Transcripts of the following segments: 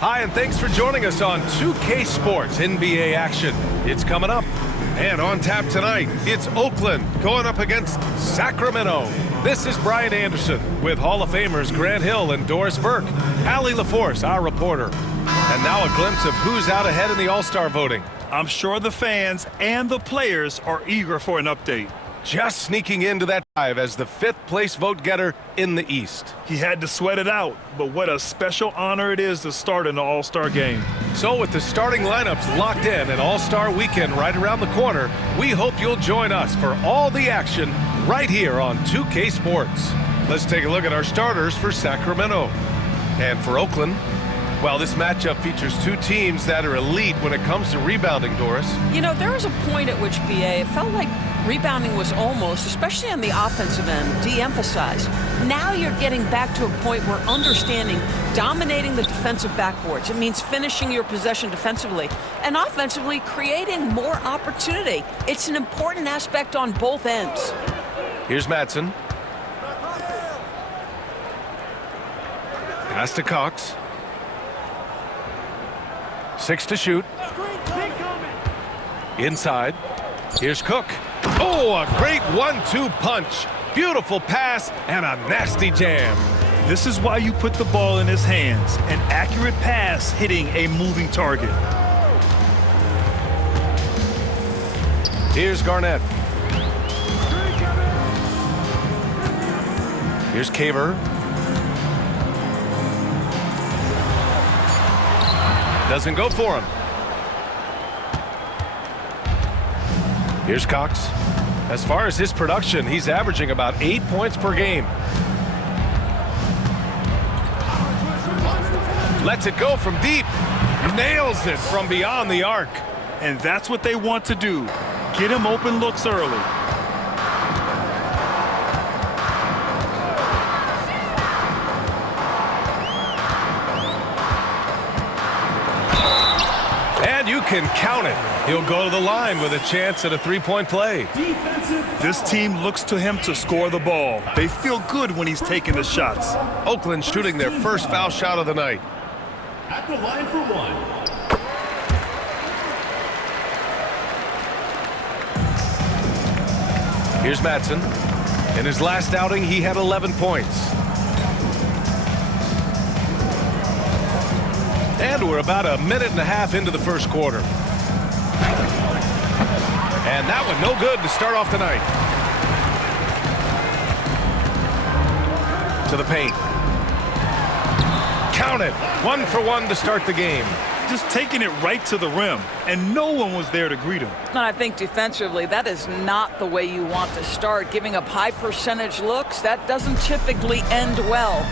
Hi, and thanks for joining us on 2K Sports NBA action. It's coming up. And on tap tonight, it's Oakland going up against Sacramento. This is Brian Anderson with Hall of Famers Grant Hill and Doris Burke. Allie LaForce, our reporter. And now a glimpse of who's out ahead in the All-Star voting. I'm sure the fans and the players are eager for an update. Just sneaking into that dive as the fifth-place vote-getter in the East. He had to sweat it out, but what a special honor it is to start in the All-Star game. So with the starting lineups locked in and All-Star Weekend right around the corner, we hope you'll join us for all the action right here on 2K Sports. Let's take a look at our starters for Sacramento. And for Oakland, well, this matchup features two teams that are elite when it comes to rebounding, Doris. You know, there was a point at which, BA, it felt like rebounding was almost, especially on the offensive end, de-emphasized. Now you're getting back to a point where understanding dominating the defensive backboards. It means finishing your possession defensively and offensively creating more opportunity. It's an important aspect on both ends. Here's Madsen. Pass to Cox. 6 to shoot. Inside. Here's Cook. Oh, a great 1-2 punch. Beautiful pass and a nasty jam. This is why you put the ball in his hands. An accurate pass hitting a moving target. Here's Garnett. Here's Caver. Doesn't go for him. Here's Cox. As far as his production, he's averaging about 8 points per game. Lets it go from deep. Nails it from beyond the arc. And that's what they want to do. Get him open looks early. And you can count it. He'll go to the line with a chance at a three-point play. This team looks to him to score the ball. They feel good when he's taking the shots. Oakland shooting their first foul shot of the night. At the line for one. Here's Madsen. In his last outing, he had 11 points. And we're about a minute and a half into the first quarter. And that one no good to start off the night. To the paint. Count it. 1 for 1 to start the game. Just taking it right to the rim, and no one was there to greet him. And I think defensively, that is not the way you want to start. Giving up high percentage looks, that doesn't typically end well.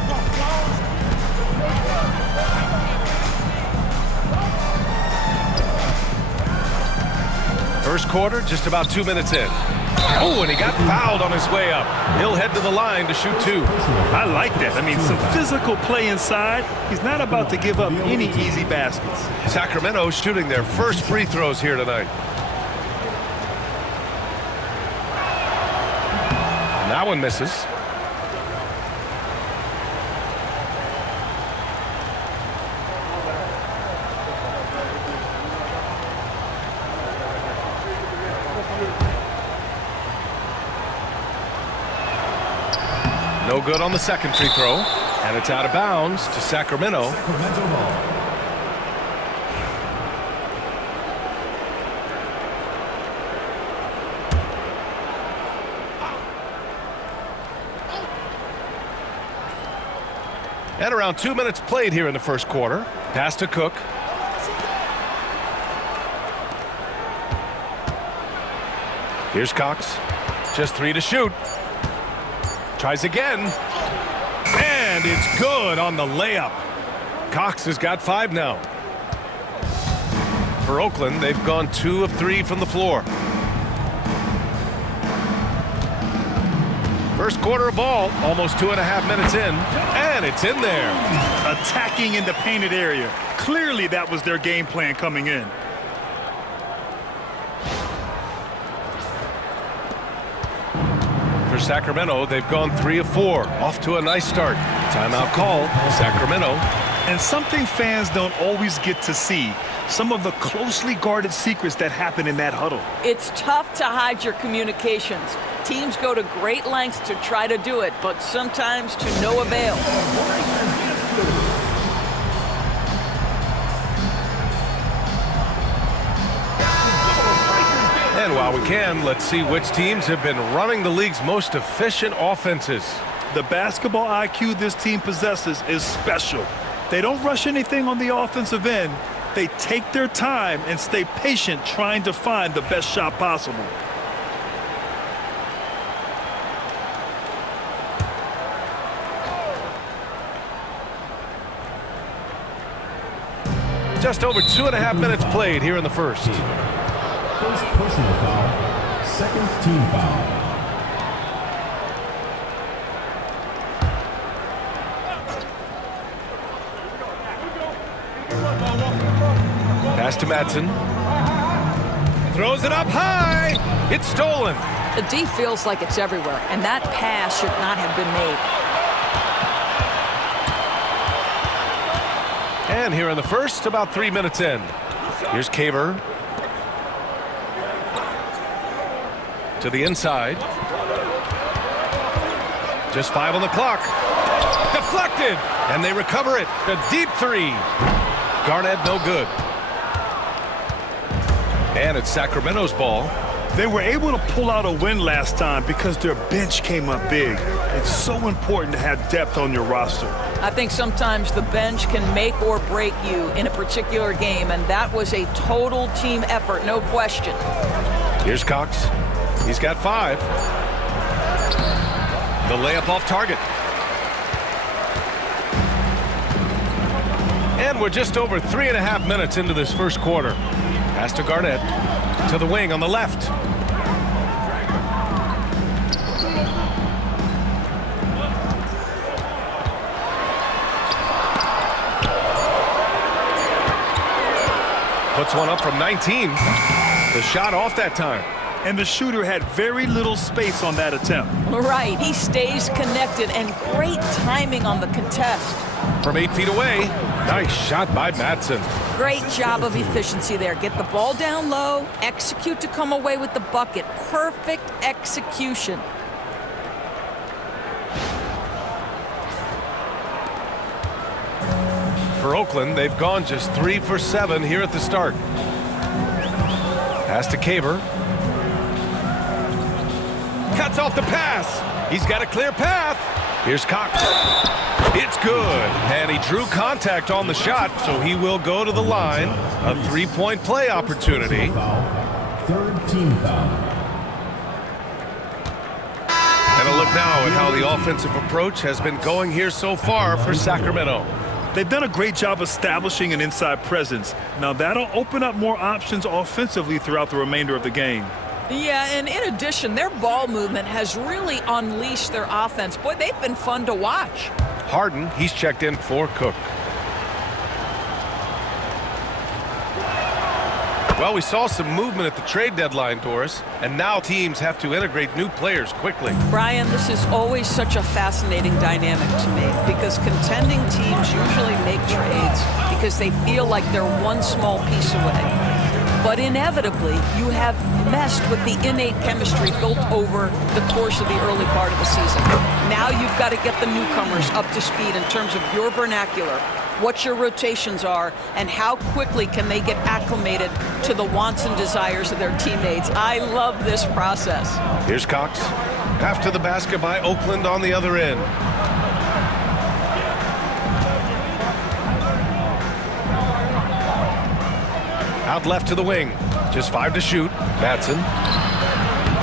First quarter, just about 2 minutes in. Oh, and he got fouled on his way up. He'll head to the line to shoot two. I like that. I mean, some physical play inside. He's not about to give up any easy baskets. Sacramento shooting their first free throws here tonight. And that one misses. No good on the second free throw, and it's out of bounds to Sacramento. And around 2 minutes played here in the first quarter. Pass to Cook. Here's Cox. Just 3 to shoot. Tries again, and it's good on the layup. Cox has got 5 now. For Oakland, they've gone 2 of 3 from the floor. First quarter of ball, almost 2.5 minutes in, and it's in there. Attacking in the painted area. Clearly that was their game plan coming in. For Sacramento, they've gone 3 of 4, off to a nice start. Timeout call, Sacramento. And something fans don't always get to see, some of the closely guarded secrets that happen in that huddle. It's tough to hide your communications. Teams go to great lengths to try to do it, but sometimes to no avail. And while we can, let's see which teams have been running the league's most efficient offenses. The basketball IQ this team possesses is special. They don't rush anything on the offensive end. They take their time and stay patient trying to find the best shot possible. Just over 2.5 minutes played here in the first. First personal foul, second team foul. Pass to Madsen. Throws it up high. It's stolen. The D feels like it's everywhere, and that pass should not have been made. And here in the first, about 3 minutes in. Here's Caver. To the inside. Just 5 on the clock. Deflected. And they recover it. A deep three. Garnett no good. And it's Sacramento's ball. They were able to pull out a win last time because their bench came up big. It's so important to have depth on your roster. I think sometimes the bench can make or break you in a particular game, and that was a total team effort, no question. Here's Cox. He's got 5. The layup off target. And we're just over 3.5 minutes into this first quarter. Pass to Garnett. To the wing on the left. Puts one up from 19. The shot off that time. And the shooter had very little space on that attempt. Right, he stays connected, and great timing on the contest. From 8 feet away, nice shot by Madsen. Great job of efficiency there. Get the ball down low, execute to come away with the bucket. Perfect execution. For Oakland, they've gone just 3 for 7 here at the start. Pass to Caver. Cuts off the pass. He's got a clear path. Here's Cox. It's good. And he drew contact on the shot, so he will go to the line. A 3-point play opportunity. Third team foul. And a look now at how the offensive approach has been going here so far for Sacramento. They've done a great job establishing an inside presence. Now that'll open up more options offensively throughout the remainder of the game. Yeah, and in addition, their ball movement has really unleashed their offense. Boy, they've been fun to watch. Harden, he's checked in for Cook. Well, we saw some movement at the trade deadline, Doris, and now teams have to integrate new players quickly. Brian, this is always such a fascinating dynamic to me because contending teams usually make trades because they feel like they're one small piece away. But inevitably, you have messed with the innate chemistry built over the course of the early part of the season. Now you've got to get the newcomers up to speed in terms of your vernacular, what your rotations are, and how quickly can they get acclimated to the wants and desires of their teammates. I love this process. Here's Cox. After the basket by Oakland on the other end. Out left to the wing. Just 5 to shoot. Madsen.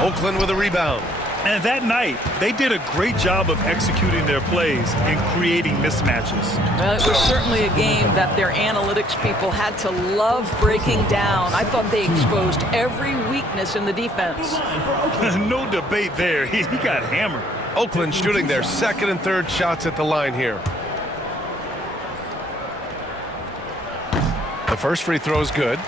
Oakland with a rebound. And that night, they did a great job of executing their plays and creating mismatches. Well, it was certainly a game that their analytics people had to love breaking down. I thought they exposed every weakness in the defense. No debate there. He got hammered. Oakland shooting their second and third shots at the line here. The first free throw is good.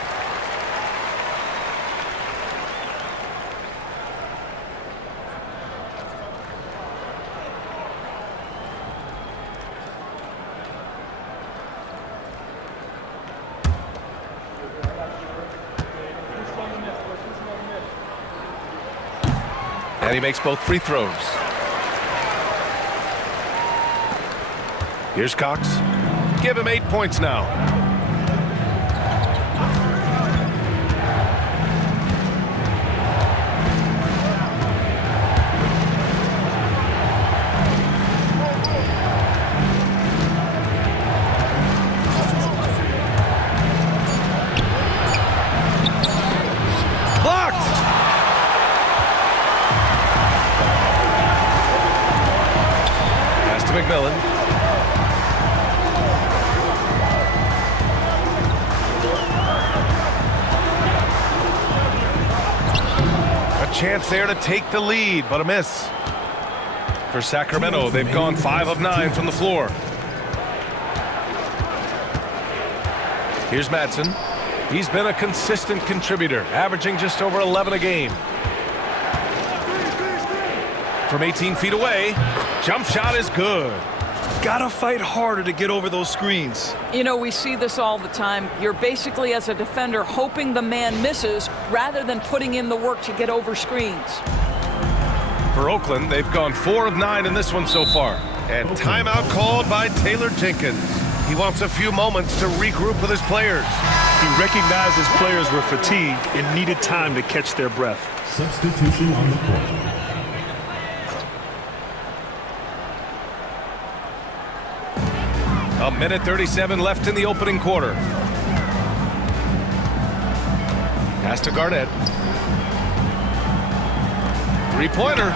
And he makes both free throws. Here's Cox. Give him 8 points now. Blocked! Pass to McMillan. Chance there to take the lead, but a miss. For Sacramento, they've gone 5 of 9 from the floor. Here's Madsen. He's been a consistent contributor, averaging just over 11 a game. From 18 feet away, jump shot is good. Gotta fight harder to get over those screens. You know, we see this all the time. You're basically, as a defender, hoping the man misses rather than putting in the work to get over screens. For Oakland, they've gone 4 of 9 in this one so far. And timeout called by Taylor Jenkins. He wants a few moments to regroup with his players. He recognized his players were fatigued and needed time to catch their breath. Substitution on the court. A minute 37 left in the opening quarter. Pass to Garnett. Three-pointer.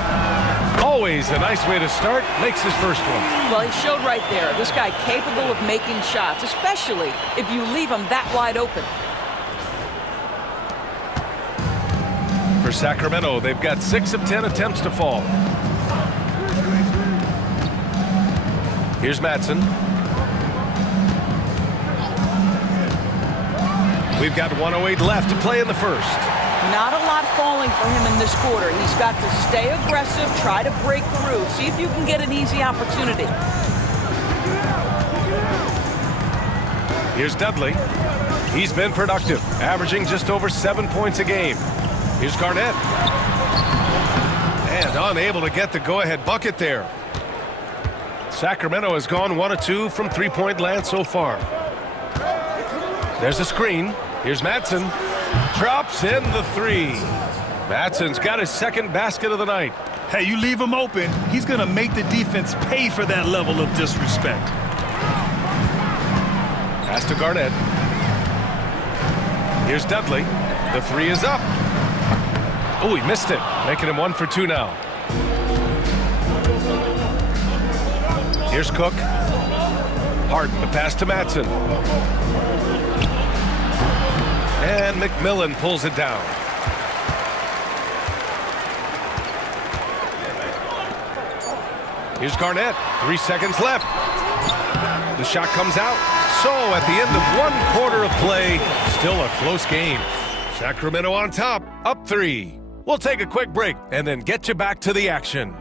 Always a nice way to start. Makes his first one. Well, he showed right there. This guy capable of making shots, especially if you leave him that wide open. For Sacramento, they've got 6 of 10 attempts to fall. Here's Madsen. We've got 1:08 left to play in the first. Not a lot falling for him in this quarter. He's got to stay aggressive, try to break through, see if you can get an easy opportunity. Here's Dudley. He's been productive, averaging just over 7 points a game. Here's Garnett. And unable to get the go-ahead bucket there. Sacramento has gone 1 of 2 from three-point land so far. There's a screen. Here's Madsen. Drops in the 3. Madsen's got his second basket of the night. Hey, you leave him open, he's going to make the defense pay for that level of disrespect. Pass to Garnett. Here's Dudley. The 3 is up. Oh, he missed it, making him 1 for 2 now. Here's Cook. Harden, the pass to Madsen. And McMillan pulls it down. Here's Garnett. 3 seconds left. The shot comes out. So at the end of 1 quarter of play, still a close game. Sacramento on top, up 3. We'll take a quick break and then get you back to the action.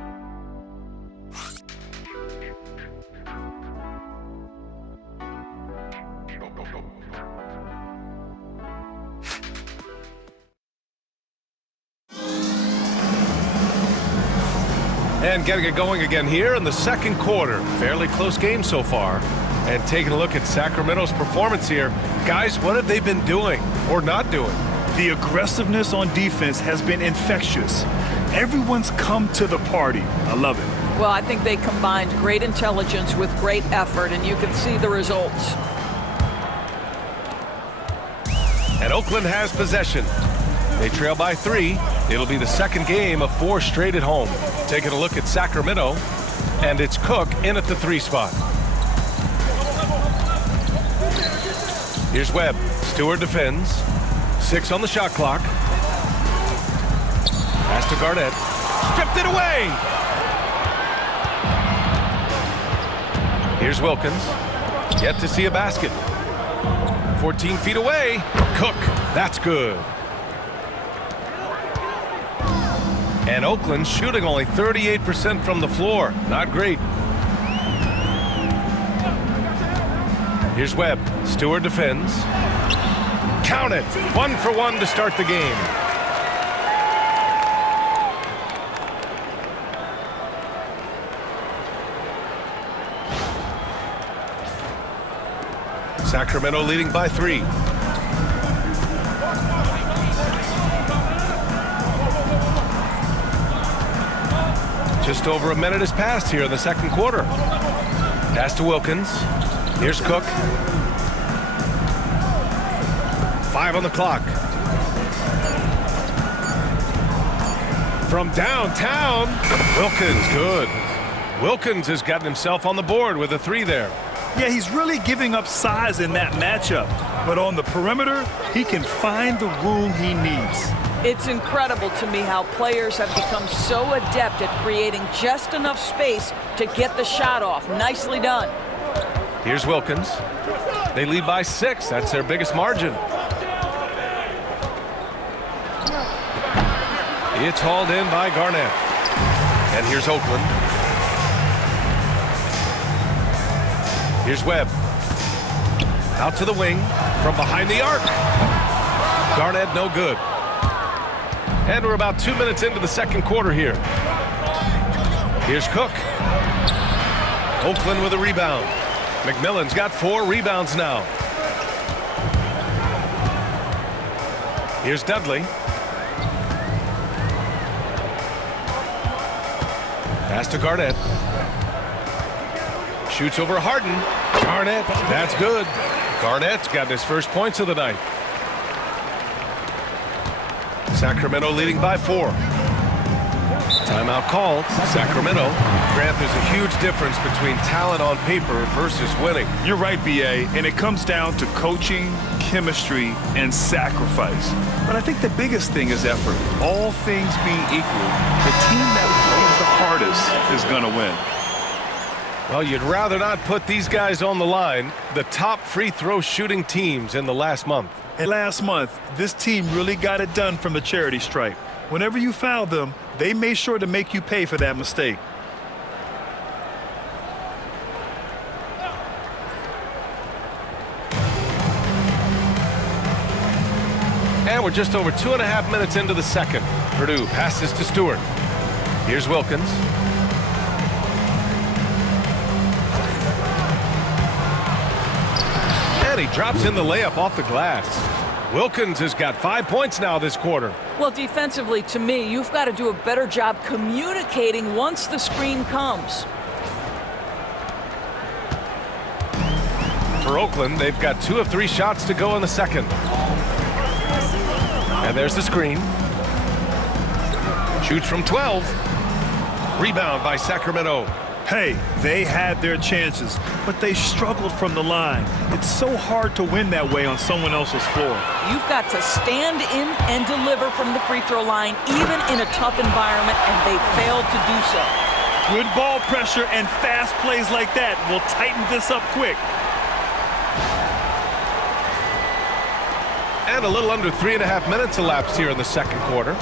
And getting it going again here in the second quarter. Fairly close game so far. And taking a look at Sacramento's performance here. Guys, what have they been doing or not doing? The aggressiveness on defense has been infectious. Everyone's come to the party. I love it. Well, I think they combined great intelligence with great effort, and you can see the results. And Oakland has possession. They trail by 3. It'll be the second game of 4 straight at home. Taking a look at Sacramento, and it's Cook in at the 3 spot. Here's Webb. Stewart defends. 6 on the shot clock. Pass to Garnett. Stripped it away! Here's Wilkins. Yet to see a basket. 14 feet away. Cook. That's good. And Oakland shooting only 38% from the floor. Not great. Here's Webb. Stewart defends. Count it. 1 for 1 to start the game. Sacramento leading by 3. Just over a minute has passed here in the second quarter. Pass to Wilkins. Here's Cook. 5 on the clock. From downtown, Wilkins, good. Wilkins has gotten himself on the board with a 3 there. Yeah, he's really giving up size in that matchup. But on the perimeter, he can find the room he needs. It's incredible to me how players have become so adept at creating just enough space to get the shot off. Nicely done. Here's Wilkins. They lead by 6. That's their biggest margin. It's hauled in by Garnett. And here's Oakland. Here's Webb. Out to the wing from behind the arc. Garnett no good. And we're about 2 minutes into the second quarter here. Here's Cook. Oakland with a rebound. McMillan's got 4 rebounds now. Here's Dudley. Pass to Garnett. Shoots over Harden. Garnett, that's good. Garnett's got his first points of the night. Sacramento leading by 4. Timeout called. Sacramento. Grant, there's a huge difference between talent on paper versus winning. You're right, B.A., and it comes down to coaching, chemistry, and sacrifice. But I think the biggest thing is effort. All things being equal, the team that plays the hardest is going to win. Well, you'd rather not put these guys on the line, the top free throw shooting teams in the last month. And last month, this team really got it done from the charity stripe. Whenever you foul them, they made sure to make you pay for that mistake. And we're just over 2.5 minutes into the second. Purdue passes to Stewart. Here's Wilkins. And he drops in the layup off the glass. Wilkins has got 5 points now this quarter. Well, defensively, to me, you've got to do a better job communicating once the screen comes. For Oakland, they've got 2 of 3 shots to go in the second. And there's the screen. Shoots from 12. Rebound by Sacramento. Hey, they had their chances, but they struggled from the line. It's so hard to win that way on someone else's floor. You've got to stand in and deliver from the free throw line, even in a tough environment, and they failed to do so. Good ball pressure and fast plays like that will tighten this up quick. And a little under 3.5 minutes elapsed here in the second quarter.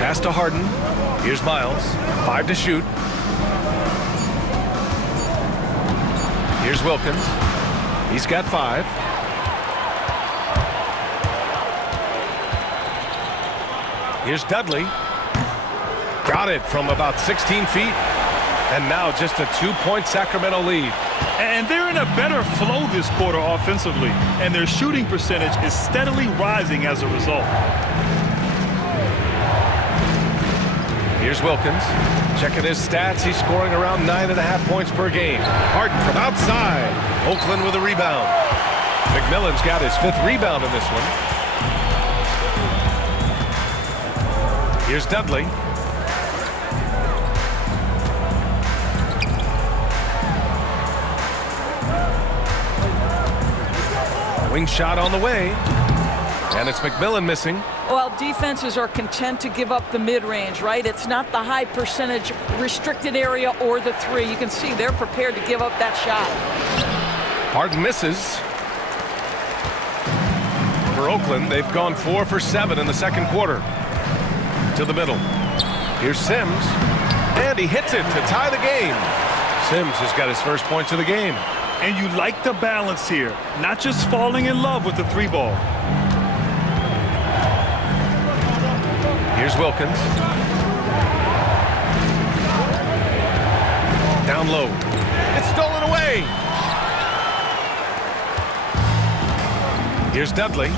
Pass to Harden. Here's Miles. 5 to shoot. Here's Wilkins. He's got 5. Here's Dudley. Got it from about 16 feet. And now just a 2-point Sacramento lead. And they're in a better flow this quarter offensively. And their shooting percentage is steadily rising as a result. Here's Wilkins. Checking his stats. He's scoring around 9.5 points per game. Harden from outside. Oakland with a rebound. McMillan's got his 5th rebound in this one. Here's Dudley. Wing shot on the way. And it's McMillan missing. Well, defenses are content to give up the mid-range, right? It's not the high percentage restricted area or the 3. You can see they're prepared to give up that shot. Harden misses. For Oakland, they've gone 4 for 7 in the second quarter. To the middle. Here's Sims. And he hits it to tie the game. Sims has got his first points of the game. And you like the balance here, not just falling in love with the 3 ball. Here's Wilkins. Down low. It's stolen away. Here's Dudley.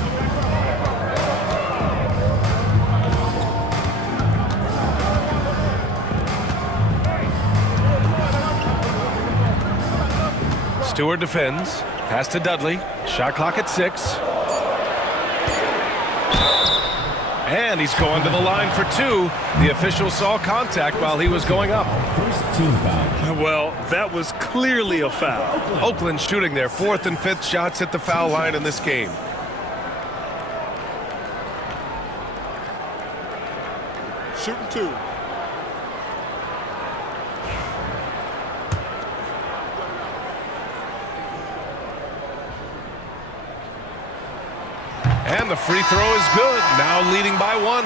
Stewart defends. Pass to Dudley. Shot clock at 6. And he's going to the line for 2. The official saw contact while he was going up. First team foul. Well, that was clearly a foul. Oakland shooting their 4th and 5th shots at the foul line in this game. Shooting 2. And the free throw is good. Now leading by 1.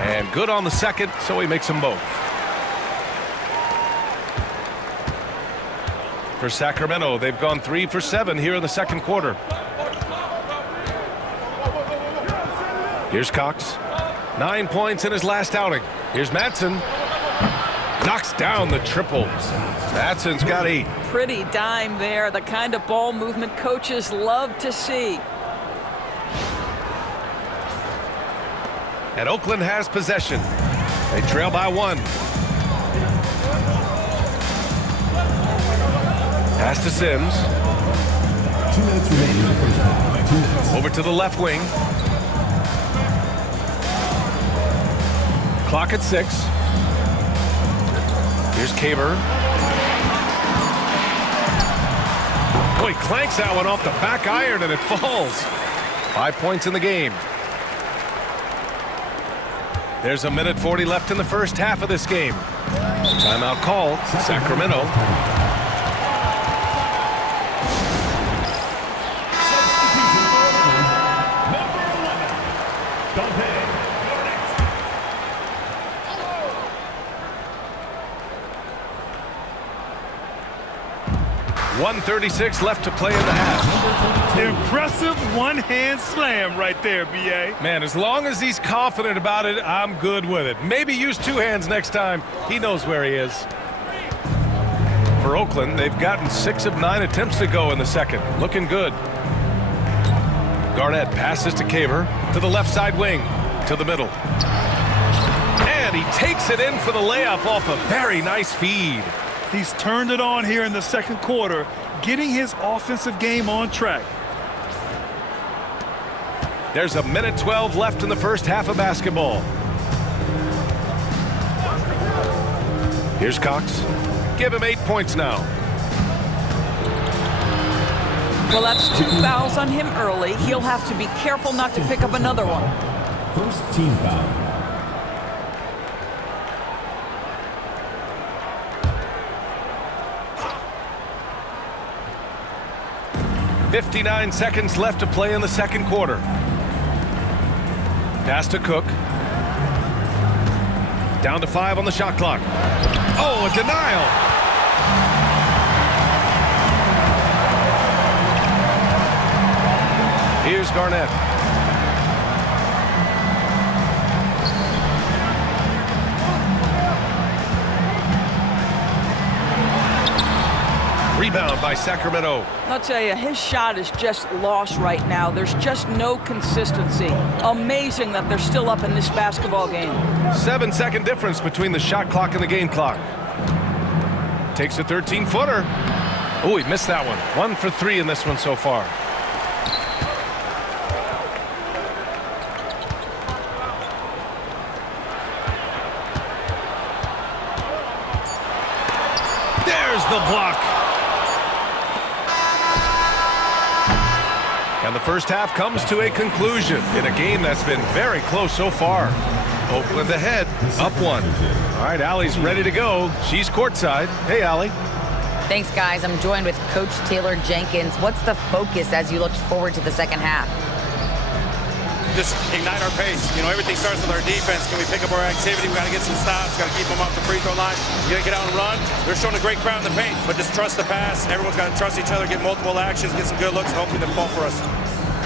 And good on the second, so he makes them both. For Sacramento, they've gone 3 for 7 here in the second quarter. Here's Cox. 9 points in his last outing. Here's Madsen. Knocks down the triple. Madsen's got 8. Pretty dime there, the kind of ball movement coaches love to see. And Oakland has possession. They trail by 1. Pass to Sims. 2 minutes remaining in the first half. 2 minutes. Over to the left wing. Clock at 6. Here's Caver. Oh, he clanks that one off the back iron and it falls. 5 points in the game. There's a minute 40 left in the first half of this game. Timeout called. Sacramento. Number 11. 1:36 left to play in the half. Impressive one-hand slam right there, B.A. Man, as long as he's confident about it, I'm good with it. Maybe use 2 hands next time. He knows where he is. For Oakland, they've gotten 6 of 9 attempts to go in the second. Looking good. Garnett passes to Caver, to the left side wing, to the middle. And he takes it in for the layup off a very nice feed. He's turned it on here in the second quarter, getting his offensive game on track. There's a minute 12 left in the first half of basketball. Here's Cox. Give him 8 points now. Well, that's 2 fouls on him early. He'll have to be careful not to pick up another one. First team foul. 59 seconds left to play in the second quarter. Pass to Cook. Down to 5 on the shot clock. Oh, a denial. Here's Garnett. Rebound by Sacramento. I'll tell you, his shot is just lost right now. There's just no consistency. Amazing that they're still up in this basketball game. 7-second difference between the shot clock and the game clock. Takes a 13-footer. Oh, he missed that one. 1 for 3 in this one so far. There's the block. And the first half comes to a conclusion in a game that's been very close so far. Oakland ahead, up 1. All right, Allie's ready to go. She's courtside. Hey, Allie. Thanks, guys. I'm joined with Coach Taylor Jenkins. What's the focus as you look forward to the second half? just ignite our pace. You know, everything starts with our defense. Can we pick up our activity? We got to get some stops. Got to keep them off the free throw line. You got to get out and run. They're showing a great crowd in the paint, but just trust the pass. Everyone's got to trust each other, get multiple actions, get some good looks, and hopefully they fall for us.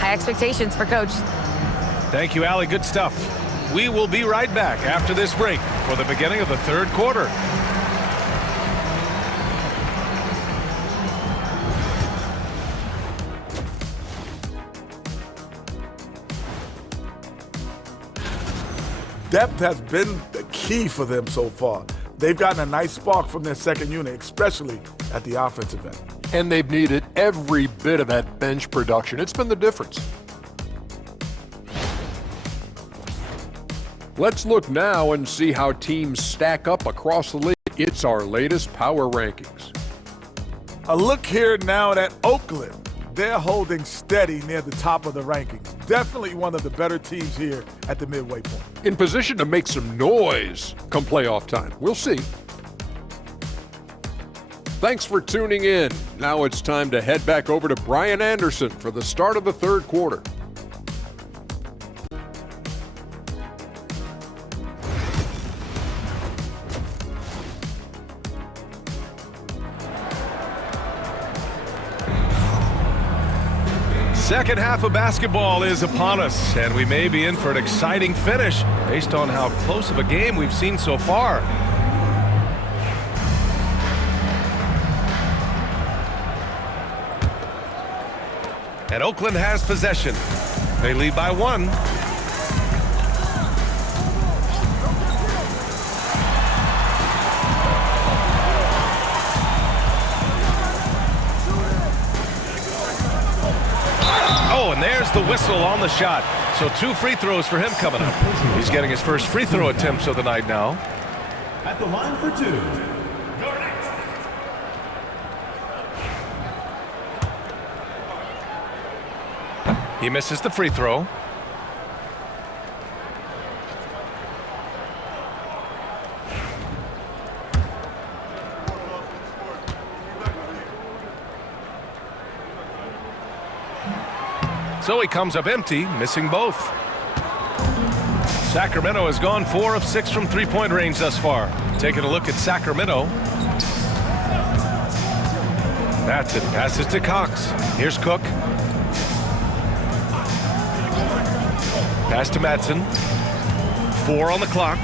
High expectations for Coach. Thank you, Allie. Good stuff. We will be right back after this break for the beginning of the third quarter. Depth has been the key for them so far. They've gotten a nice spark from their second unit, especially at the offensive end. And they've needed every bit of that bench production. It's been the difference. Let's look now and see how teams stack up across the league. It's our latest power rankings. A look here now at Oakland. They're holding steady near the top of the rankings. Definitely one of the better teams here at the midway point. In position to make some noise come playoff time. We'll see. Thanks for tuning in. Now it's time to head back over to Brian Anderson for the start of the third quarter. Second half of basketball is upon us, and we may be in for an exciting finish based on how close of a game we've seen so far. And Oakland has possession. They lead by 1. Oh, and there's the whistle on the shot. So 2 free throws for him coming up. He's getting his first free throw attempts of the night now. At the line for 2, He misses the free throw. So he comes up empty, missing both. Sacramento has gone 4 of 6 from three-point range thus far. Taking a look at Sacramento. That's it. Passes to Cox. Here's Cook. Pass to Madsen. 4 on the clock.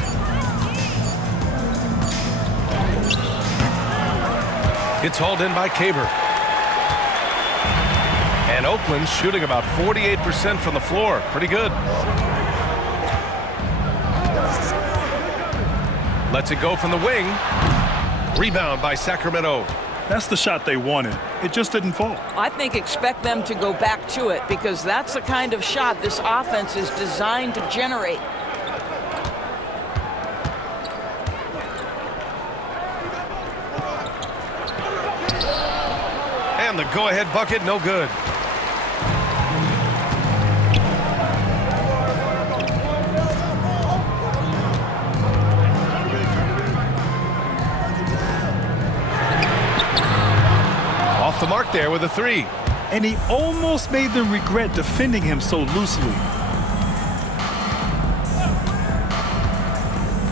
It's hauled in by Caber. And Oakland shooting about 48% from the floor. Pretty good. Lets it go from the wing. Rebound by Sacramento. That's the shot they wanted. It just didn't fall. I think expect them to go back to it because that's the kind of shot this offense is designed to generate. And the go-ahead bucket, no good. Off the mark there with a 3. And he almost made them regret defending him so loosely.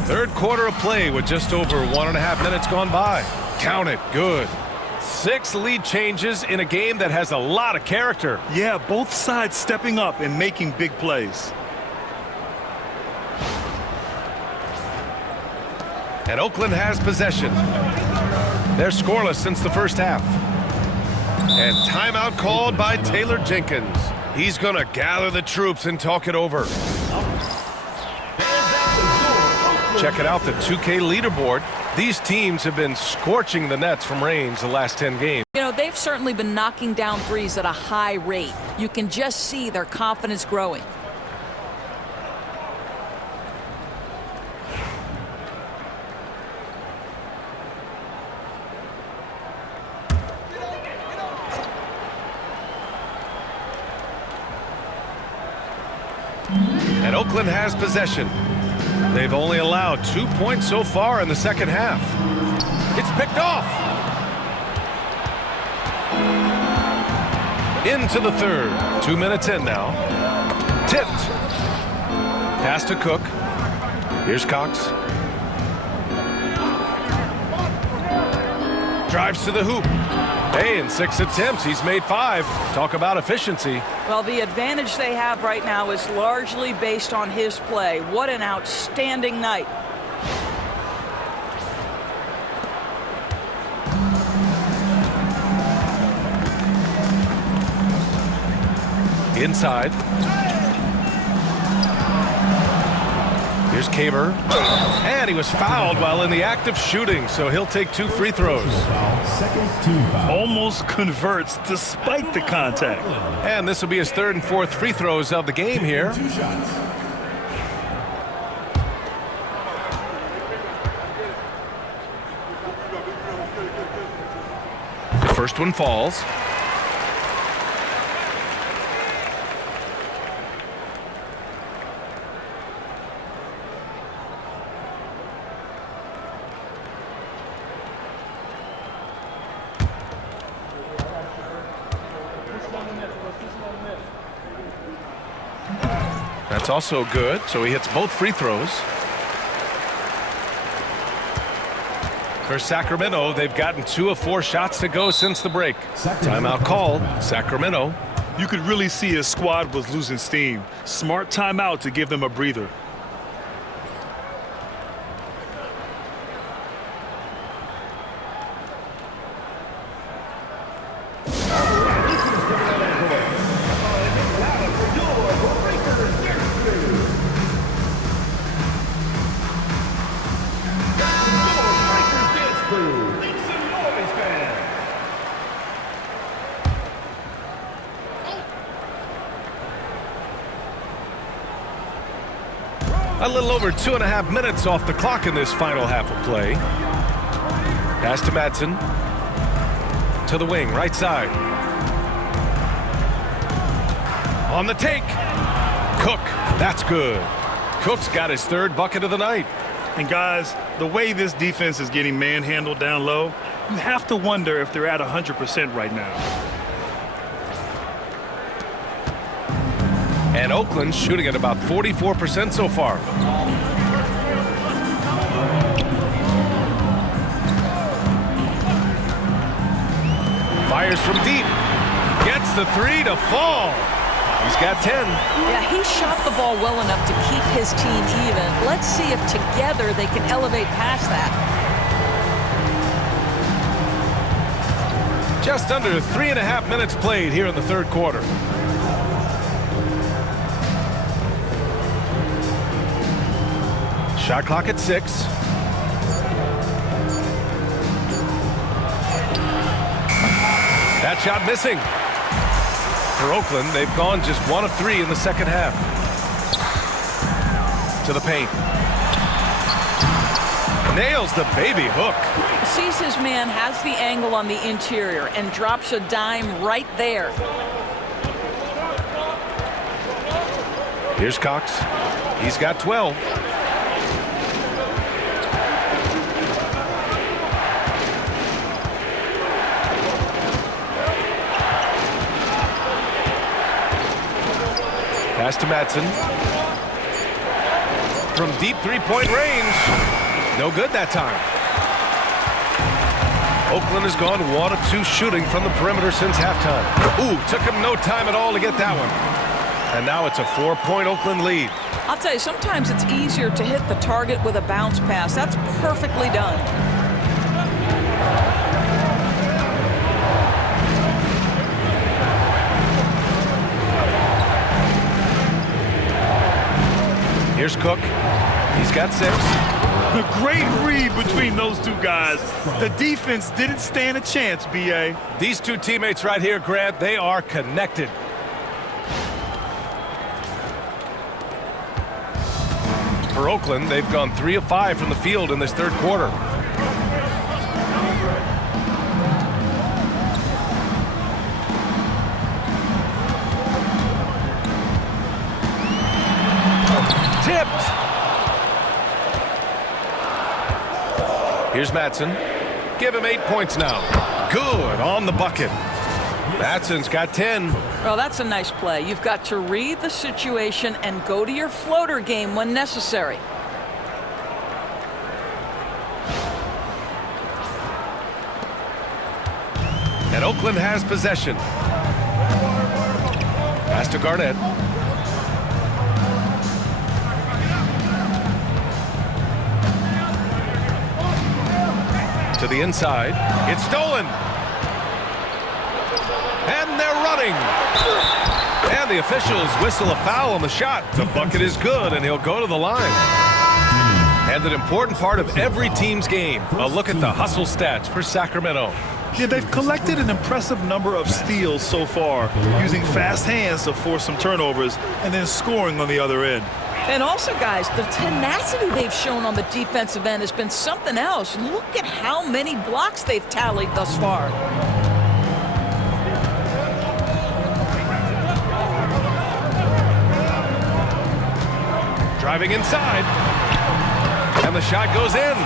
Third quarter of play with just over 1.5 minutes gone by. Count it. Good. 6 lead changes in a game that has a lot of character. Yeah, both sides stepping up and making big plays. And Oakland has possession. They're scoreless since the first half. And timeout called by Taylor Jenkins. He's going to gather the troops and talk it over. Check it out, the 2K leaderboard. These teams have been scorching the nets from range the last 10 games. You know, they've certainly been knocking down threes at a high rate. You can just see their confidence growing. And Oakland has possession. They've only allowed 2 points so far in the second half. It's picked off. Into the third. 2 minutes in now. Tipped. Pass to Cook. Here's Cox. Drives to the hoop. Hey, in 6 attempts, he's made 5. Talk about efficiency. Well, the advantage they have right now is largely based on his play. What an outstanding night. Inside. Here's Caver. And he was fouled while in the act of shooting, so he'll take 2 free throws. Second team foul. Almost converts despite the contact. And this will be his 3rd and 4th free throws of the game here. 2 shots. The first one falls. That's also good, so he hits both free throws. For Sacramento, they've gotten 2 of 4 shots to go since the break. Timeout call, Sacramento. You could really see his squad was losing steam. Smart timeout to give them a breather. A little over 2.5 minutes off the clock in this final half of play. Pass to Madsen. To the wing, right side. On the take. Cook, that's good. Cook's got his 3rd bucket of the night. And guys, the way this defense is getting manhandled down low, you have to wonder if they're at 100% right now. And Oakland's shooting at about 44% so far. Fires from deep. Gets the 3 to fall. He's got 10. Yeah, he shot the ball well enough to keep his team even. Let's see if together they can elevate past that. Just under 3.5 minutes played here in the 3rd quarter. Shot clock at 6. That shot missing. For Oakland, they've gone just 1 of 3 in the 2nd half. To the paint. Nails the baby hook. Sees his man, has the angle on the interior, and drops a dime right there. Here's Cox. He's got 12. Pass to Madsen. From deep 3-point range. No good that time. Oakland has gone 1 of 2 shooting from the perimeter since halftime. Ooh, took him no time at all to get that one. And now it's a 4-point Oakland lead. I'll tell you, sometimes it's easier to hit the target with a bounce pass. That's perfectly done. Here's Cook. He's got 6. A great read between those 2 guys. The defense didn't stand a chance, B.A. These 2 teammates right here, Grant, they are connected. For Oakland, they've gone 3 of 5 from the field in this 3rd quarter. Tipped. Here's Madsen. Give him 8 points now. Good on the bucket. Matson's got 10. Well, that's a nice play. You've got to read the situation and go to your floater game when necessary. And Oakland has possession. Pass to Garnett. To the inside. It's stolen. And they're running. And the officials whistle a foul on the shot. The bucket is good, and he'll go to the line. And an important part of every team's game. A look at the hustle stats for Sacramento. Yeah, they've collected an impressive number of steals so far, using fast hands to force some turnovers and then scoring on the other end. And also, guys, the tenacity they've shown on the defensive end has been something else. Look at how many blocks they've tallied thus far. Driving inside. And the shot goes in.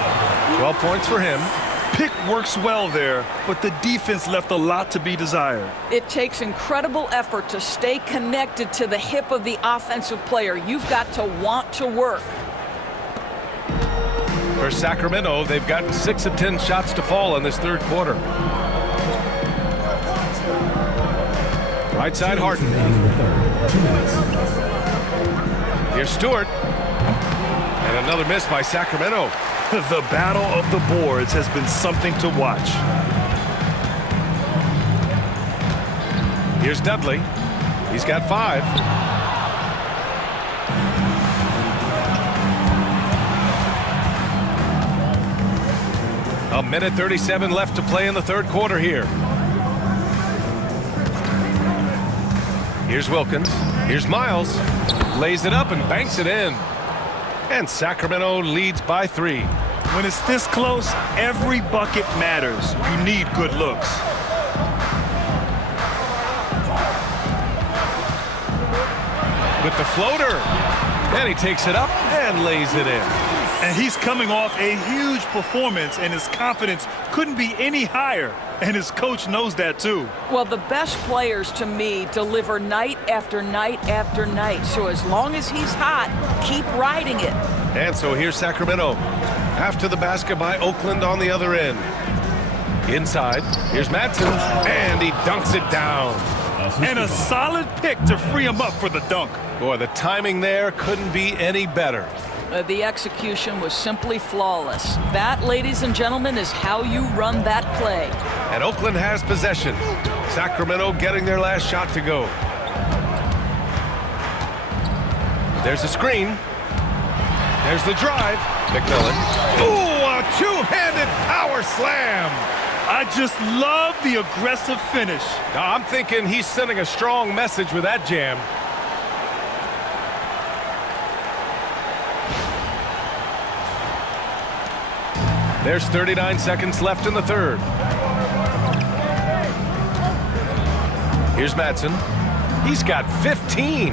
12 points for him. Pick works well there, but the defense left a lot to be desired. It takes incredible effort to stay connected to the hip of the offensive player. You've got to want to work. For Sacramento, they've gotten 6 of 10 shots to fall in this third quarter. Right side, Harden. 2 minutes. Here's Stewart. And another miss by Sacramento. The battle of the boards has been something to watch. Here's Dudley. He's got 5. A minute 37 left to play in the third quarter here. Here's Wilkins. Here's Miles. Lays it up and banks it in. And Sacramento leads by 3. When it's this close, every bucket matters. You need good looks. With the floater. And he takes it up and lays it in. And he's coming off a huge performance, and his confidence couldn't be any higher. And his coach knows that, too. Well, the best players, to me, deliver night after night after night. So as long as he's hot, keep riding it. And so here's Sacramento. After the basket by Oakland on the other end. Inside, here's Matson, and he dunks it down. And a solid pick to free him up for the dunk. Boy, the timing there couldn't be any better. The execution was simply flawless. That, ladies and gentlemen, is how you run that play. And Oakland has possession. Sacramento getting their last shot to go. There's a screen. There's the drive. McMillan. Ooh, a two-handed power slam. I just love the aggressive finish. Now, I'm thinking he's sending a strong message with that jam. There's 39 seconds left in the third. Here's Matson. He's got 15.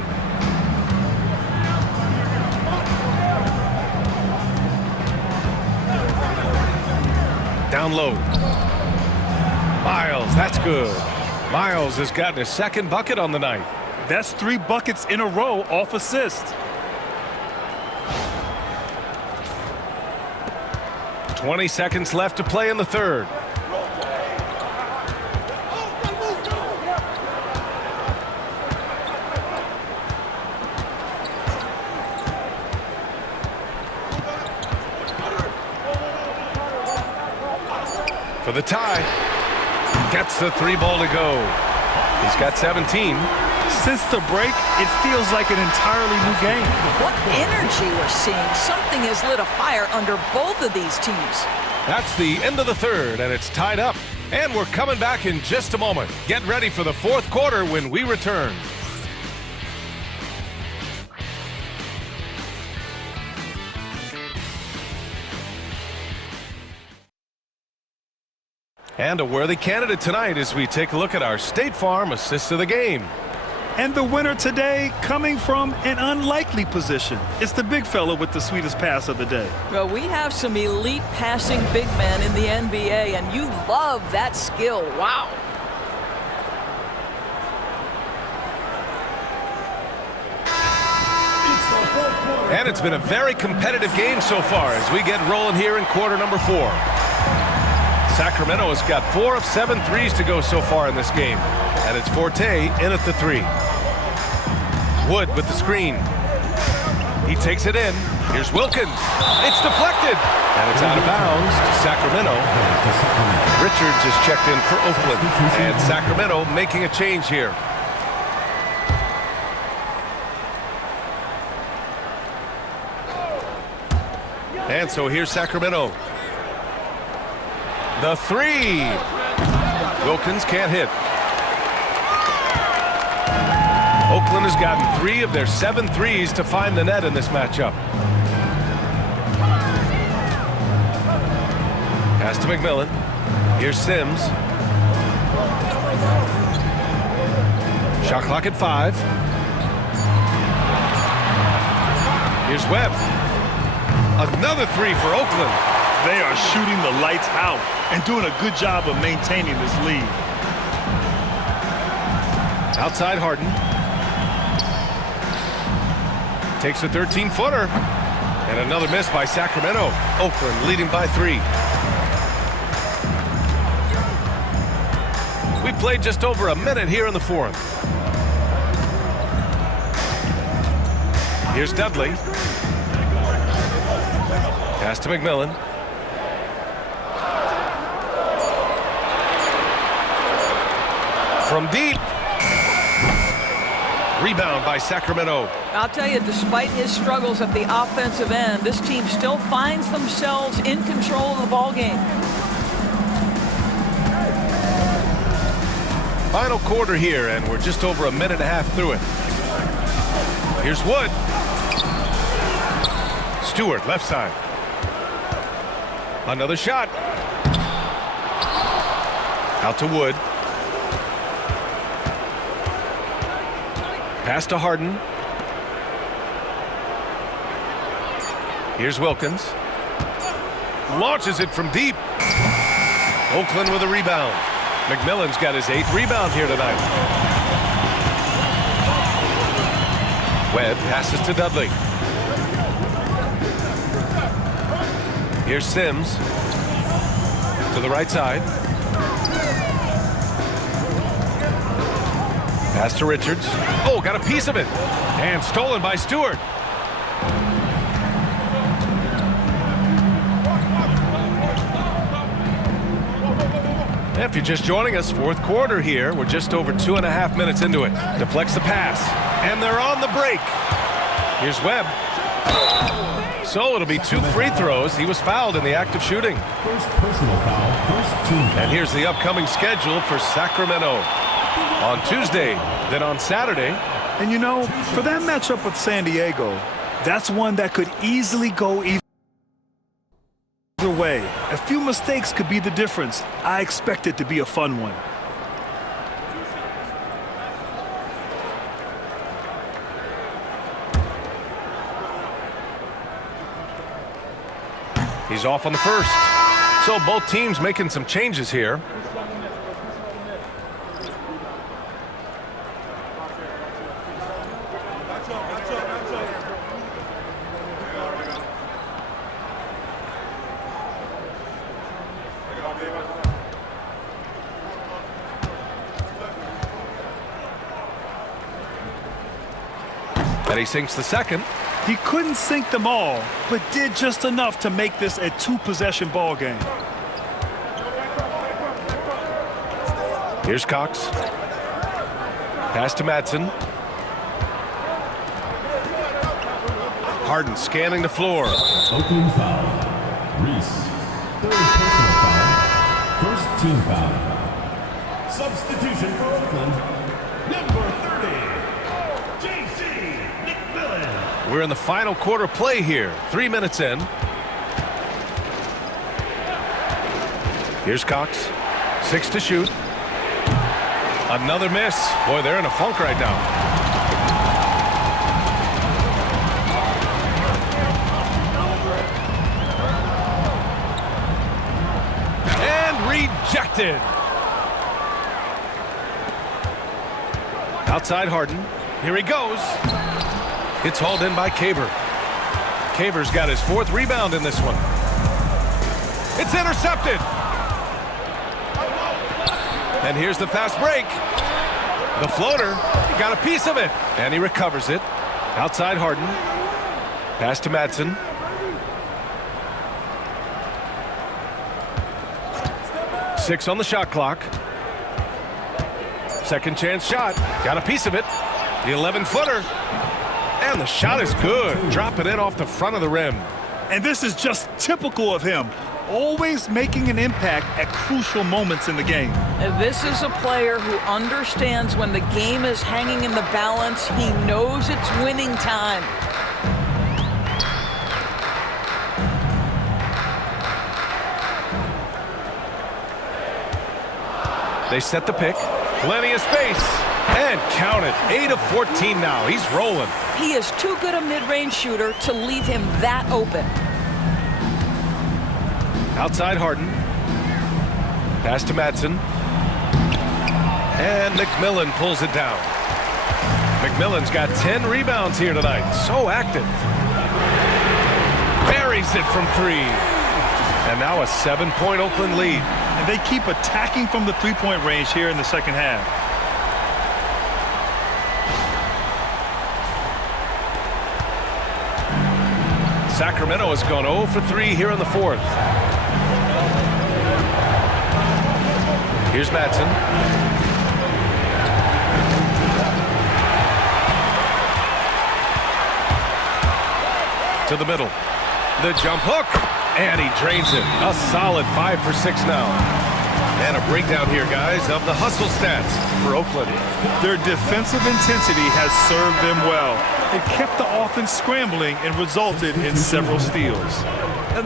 Down low. Miles, that's good. Miles has gotten his second bucket on the night. That's 3 buckets in a row off assist. 20 seconds left to play in the third. For the tie. Gets the 3 ball to go. He's got 17. Since the break, it feels like an entirely new game. What energy we're seeing. Something has lit a fire under both of these teams. That's the end of the third, and it's tied up. And we're coming back in just a moment. Get ready for the fourth quarter when we return. And a worthy candidate tonight as we take a look at our State Farm assist of the game. And the winner today coming from an unlikely position. It's the big fella with the sweetest pass of the day. Well, we have some elite passing big men in the NBA, and you love that skill. Wow. And it's been a very competitive game so far as we get rolling here in quarter number 4. Sacramento has got 4 of 7 threes to go so far in this game. And it's Forte in at the 3. Wood with the screen. He takes it in. Here's Wilkins. It's deflected. And it's out of bounds to Sacramento. Richards is checked in for Oakland. And Sacramento making a change here. And so here's Sacramento. The 3. Wilkins can't hit. Oakland has gotten 3 of their 7 threes to find the net in this matchup. Pass to McMillan. Here's Sims. Shot clock at 5. Here's Webb. Another 3 for Oakland. They are shooting the lights out and doing a good job of maintaining this lead. Outside Harden. Takes a 13-footer. And another miss by Sacramento. Oakland leading by 3. We played just over a minute here in the 4th. Here's Dudley. Pass to McMillan. From deep. Rebound by Sacramento. I'll tell you, despite his struggles at the offensive end, this team still finds themselves in control of the ball game. Final quarter here, and we're just over a minute and a half through it. Here's Wood. Stewart, left side. Another shot. Out to Wood. Pass to Harden. Here's Wilkins. Launches it from deep. Oakland with a rebound. McMillan's got his 8th rebound here tonight. Webb passes to Dudley. Here's Sims. To the right side. Pass to Richards. Oh, got a piece of it. And stolen by Stewart. If you're just joining us, 4th quarter here. We're just over 2.5 minutes into it. Deflects the pass. And they're on the break. Here's Webb. So it'll be 2 free throws. He was fouled in the act of shooting. First personal foul, first team foul. And here's the upcoming schedule for Sacramento. On Tuesday, then on Saturday. And you know, for that matchup with San Diego, that's one that could easily go either way. A few mistakes could be the difference. I expect it to be a fun one. He's off on the first. So both teams making some changes here. And he sinks the second. He couldn't sink them all, but did just enough to make this a 2-possession ball game. Here's Cox. Pass to Madsen. Harden scanning the floor. Oakland foul. Reese. 3rd personal foul. First team foul. Substitution for Oakland. Number 30. We're in the final quarter play here. 3 minutes in. Here's Cox. 6 to shoot. Another miss. Boy, they're in a funk right now. And rejected. Outside Harden. Here he goes. It's hauled in by Caber. Caver's got his 4th rebound in this one. It's intercepted. And here's the fast break. The floater, he got a piece of it. And he recovers it. Outside Harden. Pass to Madsen. Six on the shot clock. Second chance shot. Got a piece of it. The 11-footer. And the shot is good. Drop it in off the front of the rim. And this is just typical of him. Always making an impact at crucial moments in the game. And this is a player who understands when the game is hanging in the balance. He knows it's winning time. They set the pick. Plenty of space. And count it. 8 of 14 now. He's rolling. He is too good a mid-range shooter to leave him that open. Outside Harden. Pass to Madsen. And McMillan pulls it down. McMillan's got 10 rebounds here tonight. So active. Buries it from 3. And now a 7-point Oakland lead. And they keep attacking from the three-point range here in the second half. Sacramento has gone 0 for 3 here in the 4th. Here's Madsen. To the middle. The jump hook. And he drains it. A solid 5 for 6 now. And a breakdown here, guys, of the hustle stats for Oakland. Their defensive intensity has served them well. It kept the offense scrambling and resulted in several steals.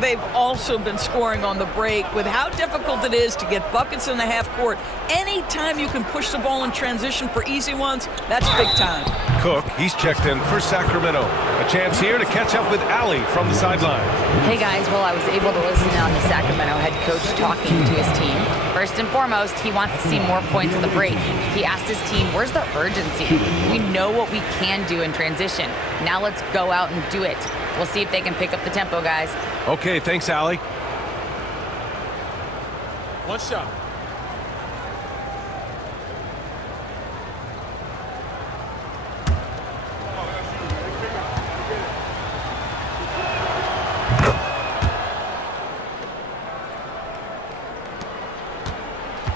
They've also been scoring on the break. With how difficult it is to get buckets in the half court, anytime you can push the ball in transition for easy ones, that's big time. Cook, he's checked in for Sacramento. A chance here to catch up with Allie from the sideline. Hey guys, well, I was able to listen in on the Sacramento head coach talking to his team. First and foremost, he wants to see more points at the break. He asked his team, where's the urgency? We know what we can do in transition. Now let's go out and do it. We'll see if they can pick up the tempo, guys. Okay, thanks, Allie. One shot.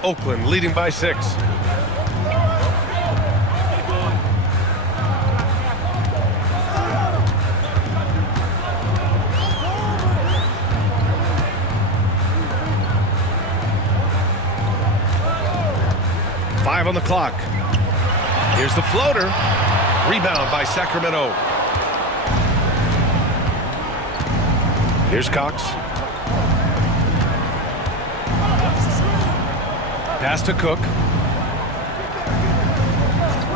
Oakland leading by 6. On the clock. Here's the floater. Rebound by Sacramento. Here's Cox. Pass to Cook.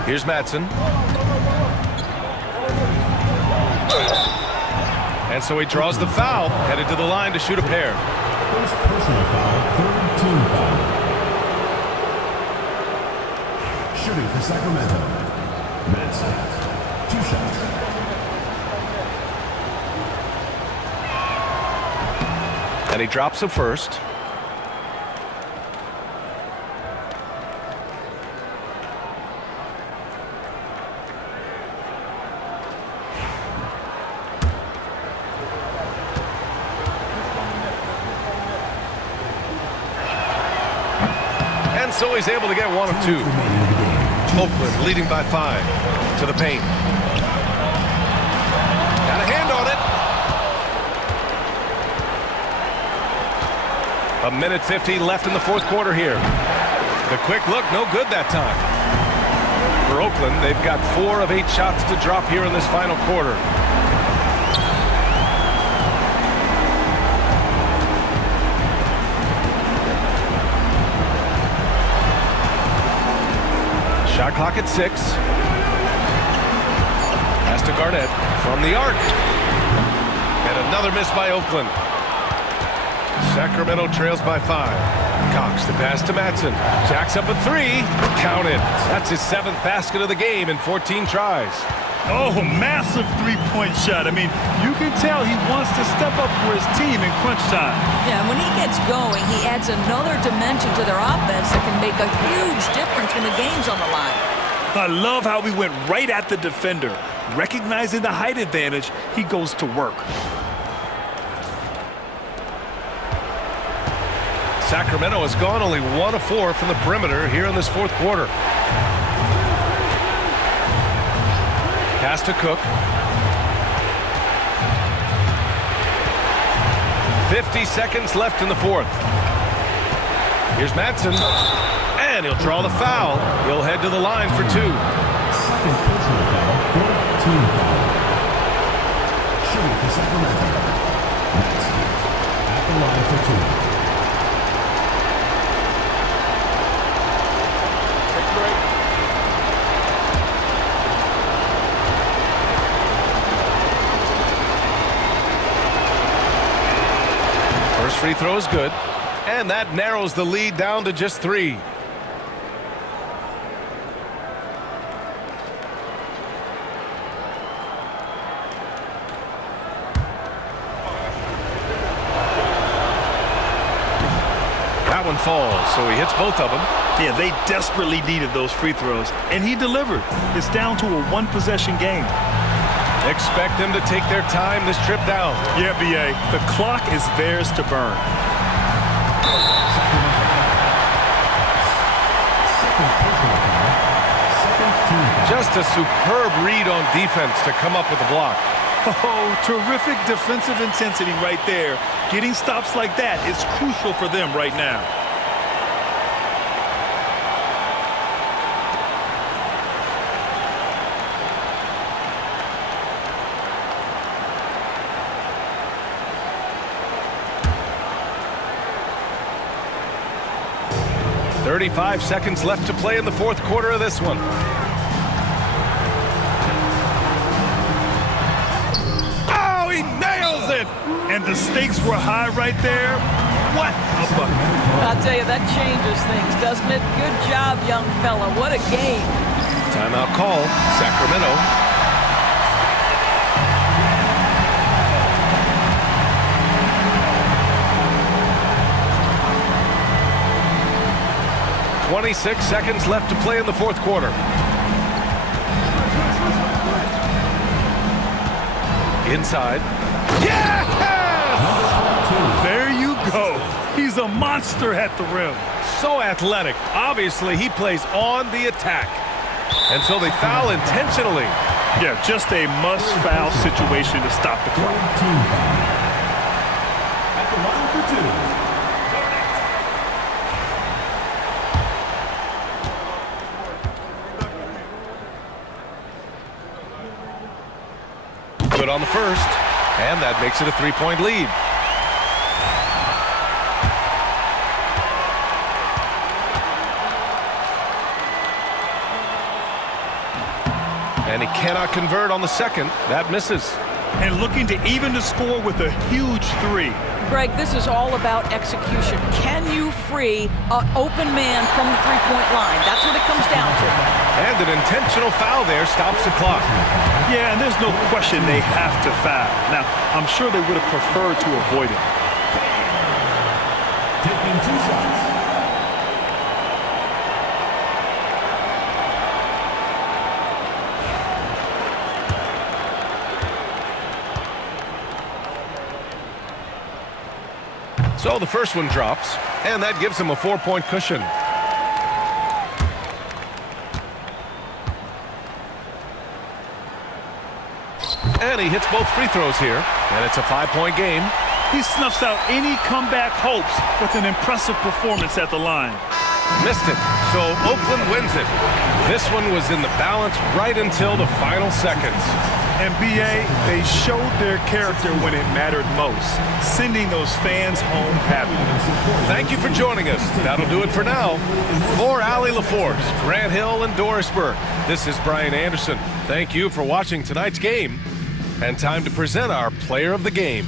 Here's Madsen. And so he draws the foul, headed to the line to shoot a pair. First personal foul, third team foul. Shooting for Sacramento. Madsen, 2 shots. And he drops the first. And so he's able to get 1 of 2. Oakland leading by 5 to the paint. Got a hand on it. 1:50 left in the 4th quarter here. The quick look, no good that time. For Oakland, they've got 4 of 8 shots to drop here in this final quarter. Shot clock at 6. Pass to Garnett from the arc. And another miss by Oakland. Sacramento trails by 5. Cox the pass to Madsen. Jacks up a 3. Counted. That's his 7th basket of the game in 14 tries. Oh, massive three-point shot. I mean, you can tell he wants to step up for his team in crunch time. Yeah, when he gets going, he adds another dimension to their offense that can make a huge difference when the game's on the line. I love how he went right at the defender. Recognizing the height advantage, he goes to work. Sacramento has gone only 1 of 4 from the perimeter here in this fourth quarter. Pass to Cook. 50 seconds left in the fourth. Here's Madsen. And he'll draw the foul. He'll head to the line for 2. Second personal foul, fourth team foul. Shooting for Sacramento. Madsen at the line for 2. First free throw is good, and that narrows the lead down to just 3. That one falls, so he hits both of them. Yeah, they desperately needed those free throws, and he delivered. It's down to a one-possession game. Expect them to take their time this trip down. Yeah, B.A., the clock is theirs to burn. Just a superb read on defense to come up with the block. Oh, terrific defensive intensity right there. Getting stops like that is crucial for them right now. .35 seconds left to play in the fourth quarter of this one. Oh, he nails it! And the stakes were high right there. What a bucket. I'll tell you, that changes things, doesn't it? Good job, young fella. What a game. Timeout call, Sacramento. .26 seconds left to play in the fourth quarter. Inside. Yes! There you go. He's a monster at the rim. So athletic. Obviously, he plays on the attack. And so they foul intentionally. Yeah, just a must-foul situation to stop the clock. At the line for 2. Good on the first, and that makes it a 3-point lead. And he cannot convert on the second. That misses. And looking to even the score with a huge 3. Greg, this is all about execution. Can you free an open man from the three-point line? That's what it comes down to. And an intentional foul there stops the clock. Yeah, and there's no question they have to foul. Now, I'm sure they would have preferred to avoid it. Taking 2 shots. So the first one drops, and that gives him a 4-point cushion. And he hits both free throws here, and it's a 5-point game. He snuffs out any comeback hopes with an impressive performance at the line. Missed it, so Oakland wins it. This one was in the balance right until the final seconds. And B.A., they showed their character when it mattered most, sending those fans home happy. Thank you for joining us. That'll do it for now. For Allie LaForce, Grant Hill, and Dorisburg, this is Brian Anderson. Thank you for watching tonight's game. And time to present our player of the game.